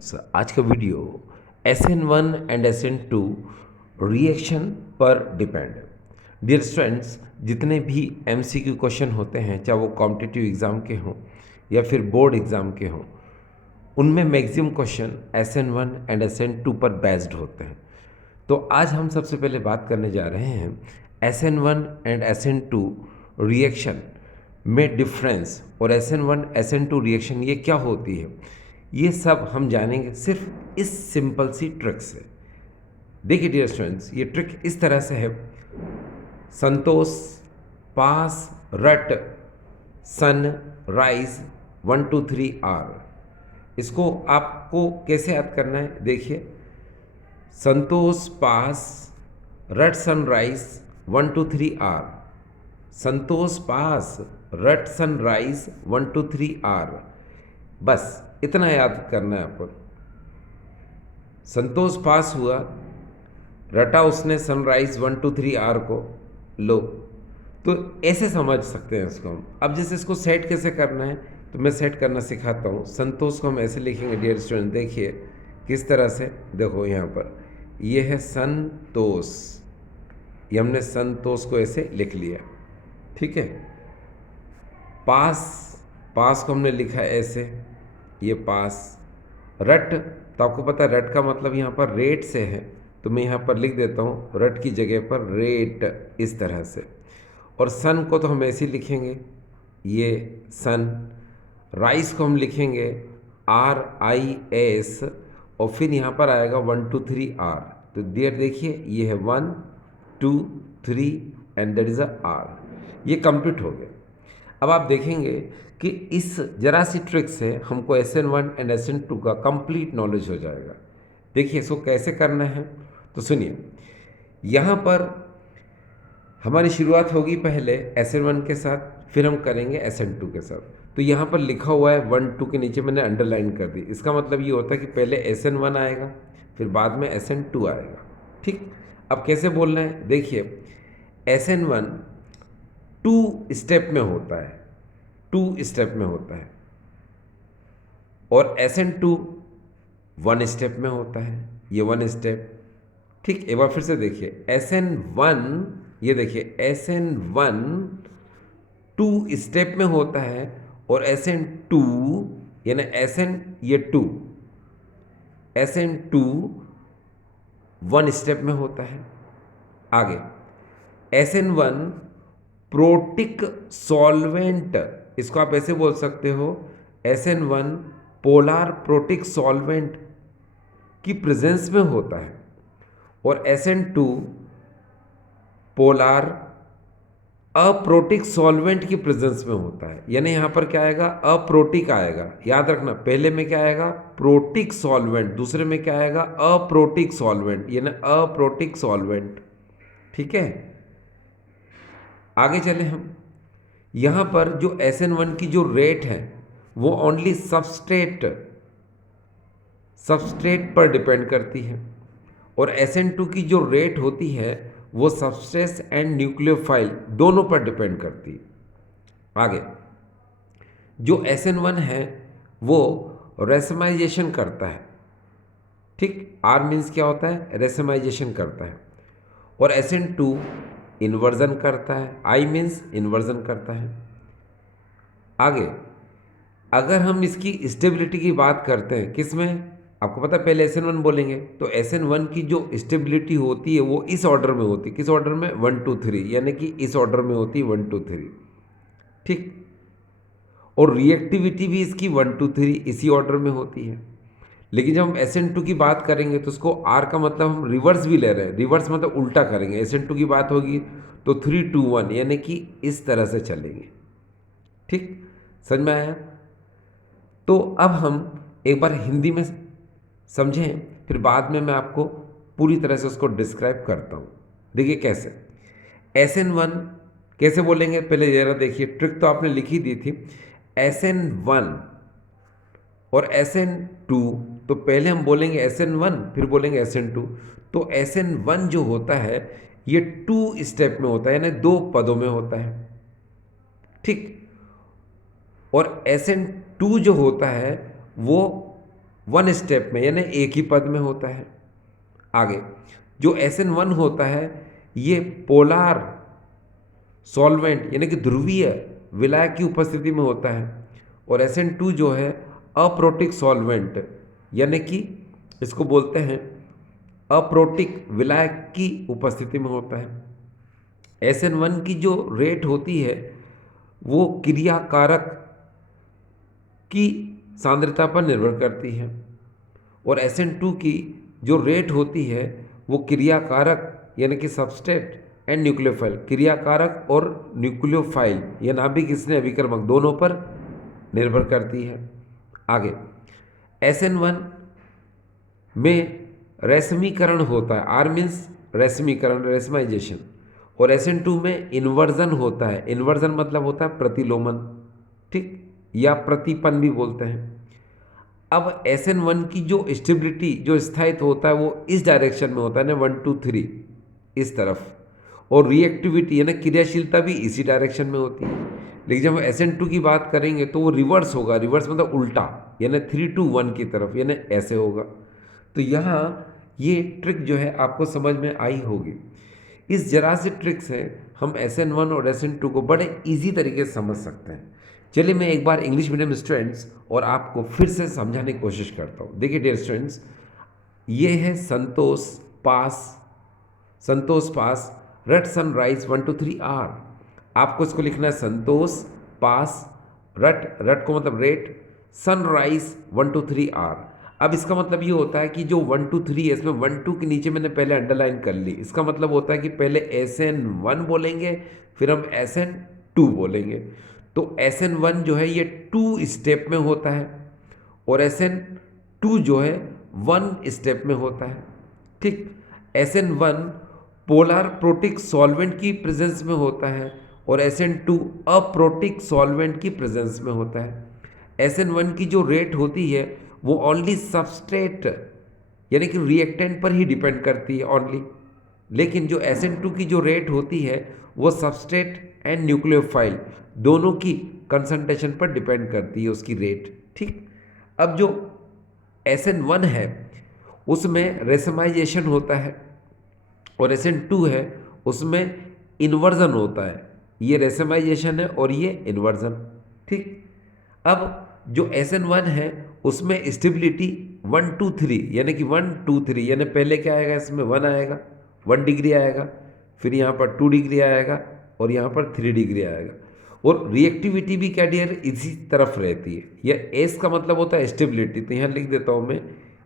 Students, आज का video SN1 and SN2 reaction पर डिपेंड। डियर स्टूडेंट्स, जितने भी MCQ क्वेश्चन होते हैं, चाहे वो कॉम्पिटिटिव एग्ज़ाम के हों या फिर बोर्ड एग्ज़ाम के हों, उनमें maximum question SN1 and SN2 पर बेस्ड होते हैं। तो आज हम सबसे पहले बात करने जा रहे हैं SN1 एंड SN2 रिएक्शन में डिफरेंस, और SN1 SN2 रिएक्शन ये क्या होती है, ये सब हम जानेंगे सिर्फ इस सिंपल सी ट्रिक से। देखिए डियर स्टूडेंट्स, ये ट्रिक इस तरह से है। संतोष, पास, रट, सन, राइज, 1 2 3 आर। इसको आपको कैसे याद करना है? देखिए, संतोष, पास, रट, सनराइज, 1 2 3 आर। संतोष, पास, रट, सनराइज, 1 2 3 आर। बस इतना याद करना है आपको। संतोष पास हुआ, रटा उसने सनराइज 1 2 3 आर को, लो। तो ऐसे समझ सकते हैं इसको हम। अब जैसे इसको सेट कैसे करना है, तो मैं सेट करना सिखाता हूँ। संतोष को हम ऐसे लिखेंगे डियर स्टूडेंट, देखिए किस तरह से। देखो यहाँ पर ये है संतोष, ये हमने संतोष को ऐसे लिख लिया, ठीक है। पास, पास को हमने लिखा ऐसे, ये पास। रट, तो आपको पता है रट का मतलब यहाँ पर रेट से है, तो मैं यहाँ पर लिख देता हूँ रट की जगह पर रेट, इस तरह से। और सन को तो हम ऐसे ही लिखेंगे, ये सन। राइस को हम लिखेंगे RIS, और फिर यहाँ पर आएगा 1 2 3 आर। तो डियर देखिए, ये है 1 2 3 एंड दैट इज़ आर। ये कंप्लीट हो गया। अब आप देखेंगे कि इस जरा सी ट्रिक से हमको SN1 एंड SN2 का कंप्लीट नॉलेज हो जाएगा। देखिए इसको कैसे करना है, तो सुनिए। यहाँ पर हमारी शुरुआत होगी पहले SN1 के साथ, फिर हम करेंगे SN2 के साथ। तो यहाँ पर लिखा हुआ है 1 2 के नीचे मैंने अंडरलाइन कर दी। इसका मतलब ये होता है कि पहले SN1 आएगा, फिर बाद में SN2 आएगा, ठीक। अब कैसे बोलना है, देखिए SN1 2 स्टेप में होता है, 2 स्टेप में होता है, और SN2 1 स्टेप में होता है, ये 1 स्टेप, ठीक। एक बार फिर से देखिए, SN1, ये देखिए SN1 2 स्टेप में होता है, और SN2 यानी SN ये 2, SN2 1 स्टेप में होता है। आगे SN1 प्रोटिक सॉल्वेंट, इसको आप ऐसे बोल सकते हो, SN1 पोलार प्रोटिक सॉल्वेंट की प्रेजेंस में होता है, और SN2 पोलार अप्रोटिक सॉल्वेंट की प्रेजेंस में होता है। यानी यहाँ पर क्या आएगा, अप्रोटिक आएगा। याद रखना, पहले में क्या आएगा, प्रोटिक सॉल्वेंट, दूसरे में क्या आएगा, अप्रोटिक सॉल्वेंट, यानी अप्रोटिक सॉल्वेंट, ठीक है। आगे चले हम। यहाँ पर जो SN1 की जो रेट है वो ओनली सबस्ट्रेट पर डिपेंड करती है, और SN2 की जो रेट होती है वो सबस्ट्रेस एंड न्यूक्लियोफाइल दोनों पर डिपेंड करती है। आगे जो SN1 है वो रेसमाइजेशन करता है, ठीक। R मीन्स क्या होता है, रेसमाइजेशन करता है, और SN2 इन्वर्जन करता है, I मीन्स इन्वर्जन करता है। आगे अगर हम इसकी स्टेबिलिटी की बात करते हैं, किस में, आपको पता है पहले SN1 बोलेंगे, तो SN1 की जो स्टेबिलिटी होती है वो इस ऑर्डर में होती है। किस ऑर्डर में, 1 2 3, यानी कि इस ऑर्डर में होती है 1 2 3, ठीक। और रिएक्टिविटी भी इसकी 1 2 3 इसी ऑर्डर में होती है। लेकिन जब हम SN2 की बात करेंगे तो उसको R का मतलब हम रिवर्स भी ले रहे हैं, रिवर्स मतलब उल्टा करेंगे। SN2 की बात होगी तो 3 2 1, यानी कि इस तरह से चलेंगे, ठीक। समझ में आया? तो अब हम एक बार हिंदी में समझें, फिर बाद में मैं आपको पूरी तरह से उसको डिस्क्राइब करता हूँ। देखिए कैसे SN1 कैसे बोलेंगे, पहले जरा देखिए, ट्रिक तो आपने लिखी दी थी। SN1 और SN2, तो पहले हम बोलेंगे SN1, फिर बोलेंगे SN2। तो SN1 जो होता है ये 2 स्टेप में होता है, यानी 2 पदों में होता है, ठीक। और SN2 जो होता है वो वन स्टेप में यानी एक ही पद में होता है। आगे जो SN1 होता है ये पोलार सॉल्वेंट यानी कि ध्रुवीय विलायक की उपस्थिति में होता है, और SN2 जो है अप्रोटिक सॉल्वेंट यानी कि इसको बोलते हैं अप्रोटिक विलायक की उपस्थिति में होता है। SN1 की जो रेट होती है वो क्रियाकारक की सांद्रता पर निर्भर करती है, और SN2 की जो रेट होती है वो क्रियाकारक यानी कि सबस्ट्रेट एंड न्यूक्लियोफाइल, क्रियाकारक और न्यूक्लियोफाइल या नाभिक स्नेह अभिकर्मक दोनों पर निर्भर करती है। आगे SN1 में रेशमीकरण होता है, आर मीन्स रेशमीकरण, रेशमाइजेशन, और SN2 में इन्वर्जन होता है। इन्वर्जन मतलब होता है प्रतिलोमन, ठीक, या प्रतिपन भी बोलते हैं। अब SN1 की जो स्टेबिलिटी, जो स्थायित्व होता है वो इस डायरेक्शन में होता है ना, 1 2 3 इस तरफ, और रिएक्टिविटी यानी क्रियाशीलता भी इसी डायरेक्शन में होती है। लेकिन जब हम SN2 की बात करेंगे तो वो रिवर्स होगा, रिवर्स मतलब उल्टा, यानी 3 2 1 की तरफ, यानी ऐसे होगा। तो यहाँ ये ट्रिक जो है आपको समझ में आई होगी। इस जरा सी ट्रिक से हम SN1 और SN2 को बड़े इजी तरीके से समझ सकते हैं। चलिए मैं एक बार इंग्लिश मीडियम स्टूडेंट्स और आपको फिर से समझाने की कोशिश करता हूँ। देखिए डियर स्टूडेंट्स, ये है संतोष पास रट सनराइज 1 2 3 आर। आपको इसको लिखना है संतोष पास रट को मतलब रेट, सनराइज 1 2 3 आर। अब इसका मतलब ये होता है कि जो 1 2 3 है इसमें 1 2 के नीचे मैंने पहले अंडरलाइन कर ली। इसका मतलब होता है कि पहले SN1 बोलेंगे फिर हम SN2 बोलेंगे। तो SN1 जो है ये 2 स्टेप में होता है, और SN2 जो है 1 स्टेप में होता है, ठीक। SN1 पोलर प्रोटिक सॉल्वेंट की प्रेजेंस में होता है, और SN2 अप्रोटिक सॉल्वेंट की प्रेजेंस में होता है। SN1 की जो रेट होती है वो ओनली सबस्ट्रेट यानी कि रिएक्टेंट पर ही डिपेंड करती है ओनली, लेकिन जो SN2 की जो रेट होती है वो सबस्ट्रेट एंड न्यूक्लियोफाइल दोनों की कंसंट्रेशन पर डिपेंड करती है उसकी रेट, ठीक। अब जो SN1 है उसमें रेशमाइजेशन होता है, और SN2 है उसमें इन्वर्जन होता है। ये रेशमाइजेशन है और ये इन्वर्जन, ठीक। अब जो SN1 है उसमें स्टेबिलिटी 1 2 3 यानी कि 1 2 3 यानी पहले क्या आएगा, इसमें 1 आएगा, 1 डिग्री आएगा, फिर यहाँ पर 2 डिग्री आएगा, और यहाँ पर 3 डिग्री आएगा। और रिएक्टिविटी भी क्या डियर इसी तरफ रहती है। यह एस का मतलब होता है स्टेबिलिटी, तो यहाँ लिख देता हूँ मैं,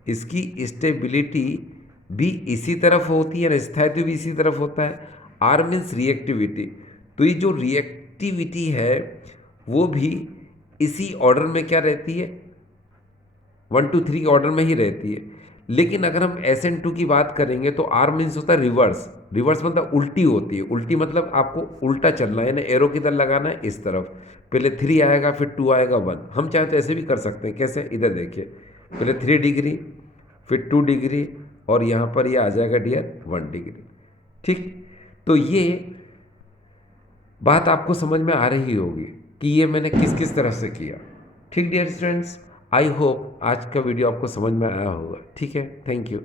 इसकी स्टेबिलिटी भी इसी तरफ होती है, स्थायित्व भी इसी तरफ होता है। आर मीन्स रिएक्टिविटी, तो ये जो रिएक्टिविटी है वो भी इसी ऑर्डर में क्या रहती है, 1 2 3 के ऑर्डर में ही रहती है। लेकिन अगर हम SN2 की बात करेंगे तो आर मीन्स होता है रिवर्स, रिवर्स मतलब उल्टी होती है। उल्टी मतलब आपको उल्टा चलना है, यानी एरो किधर लगाना है, इस तरफ। पहले 3 आएगा फिर 2 आएगा 1। हम चाहे तो ऐसे भी कर सकते हैं, कैसे, इधर देखिए, पहले 3 डिग्री फिर 2 डिग्री और यहाँ पर ये आ जाएगा डियर 1 डिग्री, ठीक। तो ये बात आपको समझ में आ रही होगी कि ये मैंने किस किस तरह से किया, ठीक डियर स्टूडेंट्स। आई होप आज का वीडियो आपको समझ में आया होगा, ठीक है। Thank you.